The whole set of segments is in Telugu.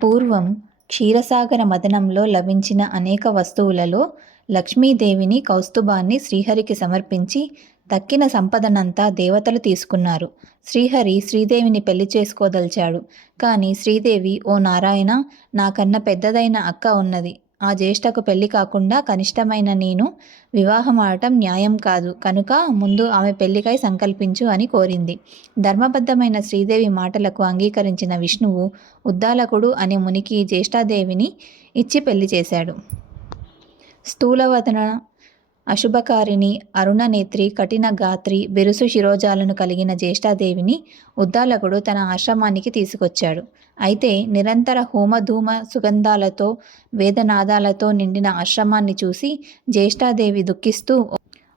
పూర్వం క్షీరసాగర మథనంలో లభించిన అనేక వస్తువులలో లక్ష్మీదేవిని కౌస్తుభాన్ని శ్రీహరికి సమర్పించి దక్కిన సంపదనంతా దేవతలు తీసుకున్నారు. శ్రీహరి శ్రీదేవిని పెళ్లి చేసుకోదలిచాడు. కానీ శ్రీదేవి, ఓ నారాయణ, నాకన్నా పెద్దదైన అక్క ఉన్నది. ఆ జ్యేష్ఠకు పెళ్లి కాకుండా కనిష్టమైన నేను వివాహమాడటం న్యాయం కాదు కనుక ముందు ఆమె పెళ్లికై సంకల్పించు అని కోరింది. ధర్మబద్ధమైన శ్రీదేవి మాటలకు అంగీకరించిన విష్ణువు ఉద్దాలకుడు అనే మునికి జ్యేష్ఠాదేవిని ఇచ్చి పెళ్లి చేశాడు. స్థూలవదన, అశుభకారిణి, అరుణనేత్రి, కఠిన గాత్రి, బిరుసు శిరోజాలను కలిగిన జ్యేష్ఠాదేవిని ఉద్దాలకుడు తన ఆశ్రమానికి తీసుకొచ్చాడు. అయితే నిరంతర హోమధూమ సుగంధాలతో వేదనాదాలతో నిండిన ఆశ్రమాన్ని చూసి జ్యేష్ఠాదేవి దుఃఖిస్తూ,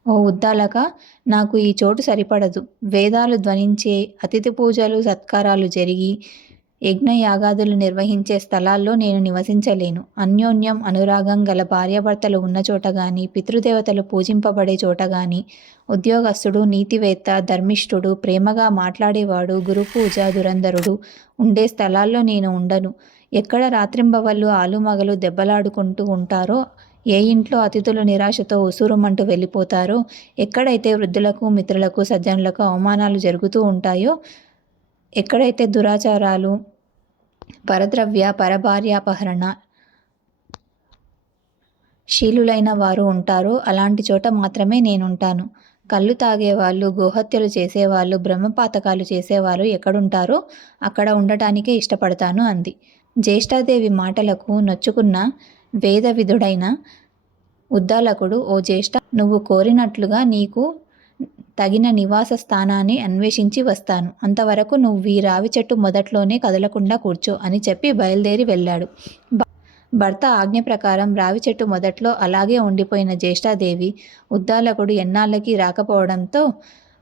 ఓ ఉద్దాలక, నాకు ఈ చోటు సరిపడదు. వేదాలు ధ్వనించే, అతిథి పూజలు సత్కారాలు జరిగి యజ్ఞయాగాదులు నిర్వహించే స్థలాల్లో నేను నివసించలేను. అన్యోన్యం అనురాగం గల భార్యాభర్తలు ఉన్న చోట గాని, పితృదేవతలు పూజింపబడే చోట గాని, ఉద్యోగస్తుడు, నీతివేత్త, ధర్మిష్ఠుడు, ప్రేమగా మాట్లాడేవాడు, గురుపూజ దురంధరుడు ఉండే స్థలాల్లో నేను ఉండను. ఎక్కడ రాత్రింబవళ్ళు ఆలుమగలు దెబ్బలాడుకుంటూ ఉంటారో, ఏ ఇంట్లో అతిథులు నిరాశతో ఉసూరుమంటూ వెళ్ళిపోతారో, ఎక్కడైతే వృద్ధులకు, మిత్రులకు, సజ్జనులకు అవమానాలు జరుగుతూ ఉంటాయో, ఎక్కడైతే దురాచారాలు, పరద్రవ్య పరభార్యాపహరణ శీలులైన వారు ఉంటారో అలాంటి చోట మాత్రమే నేనుంటాను. కళ్ళు తాగేవాళ్ళు, గోహత్యలు చేసేవాళ్ళు, బ్రహ్మపాతకాలు చేసేవారు ఎక్కడుంటారో అక్కడ ఉండటానికే ఇష్టపడతాను అంది. జ్యేష్ఠాదేవి మాటలకు నొచ్చుకున్న వేదవిధుడైన ఉద్దాలకుడు, ఓ జ్యేష్ఠ, నువ్వు కోరినట్లుగా నీకు తగిన నివాస స్థానాన్ని అన్వేషించి వస్తాను. అంతవరకు నువ్వు ఈ రావి చెట్టు మొదట్లోనే కదలకుండా కూర్చో అని చెప్పి బయలుదేరి వెళ్ళాడు. భర్త ఆజ్ఞ ప్రకారం రావి చెట్టు మొదట్లో అలాగే ఉండిపోయిన జ్యేష్ఠాదేవి ఉద్దాలకుడు ఎన్నాళ్ళకి రాకపోవడంతో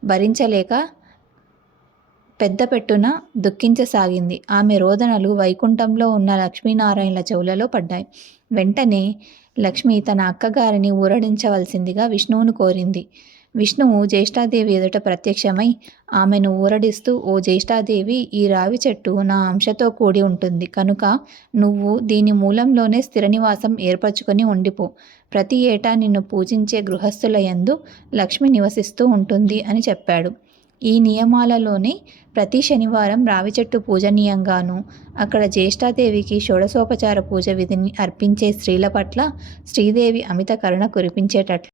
భరించలేక పెద్ద పెట్టున దుఃఖించసాగింది. ఆమె రోదనలు వైకుంఠంలో ఉన్న లక్ష్మీనారాయణల చెవులలో పడ్డాయి. వెంటనే లక్ష్మి తన అక్కగారిని ఊరడించవలసిందిగా విష్ణువును కోరింది. విష్ణువు జ్యేష్ఠాదేవి ఎదుట ప్రత్యక్షమై ఆమెను ఊరడిస్తూ, ఓ జ్యేష్ఠాదేవి, ఈ రావి చెట్టు నా అంశతో కూడి ఉంటుంది కనుక నువ్వు దీని మూలంలోనే స్థిర నివాసం ఏర్పరచుకొని ఉండిపో. ప్రతి ఏటా నిన్ను పూజించే గృహస్థుల యందు లక్ష్మి నివసిస్తూ ఉంటుంది అని చెప్పాడు. ఈ నియమాలలోనే ప్రతి శనివారం రావి చెట్టు పూజనీయంగాను, అక్కడ జ్యేష్ఠాదేవికి షోడశోపచార పూజ విధిని అర్పించే స్త్రీల పట్ల శ్రీదేవి అమిత కరుణ కురిపించేటట్లు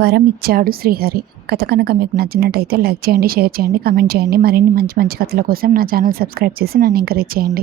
వరం ఇచ్చాడు శ్రీహరి. కథ కనుక మీకు నచ్చినట్టయితే లైక్ చేయండి, షేర్ చేయండి, కామెంట్ చేయండి. మరిన్ని మంచి మంచి కథల కోసం నా ఛానల్ సబ్స్క్రైబ్ చేసి నన్ను ఎంకరేజ్ చేయండి.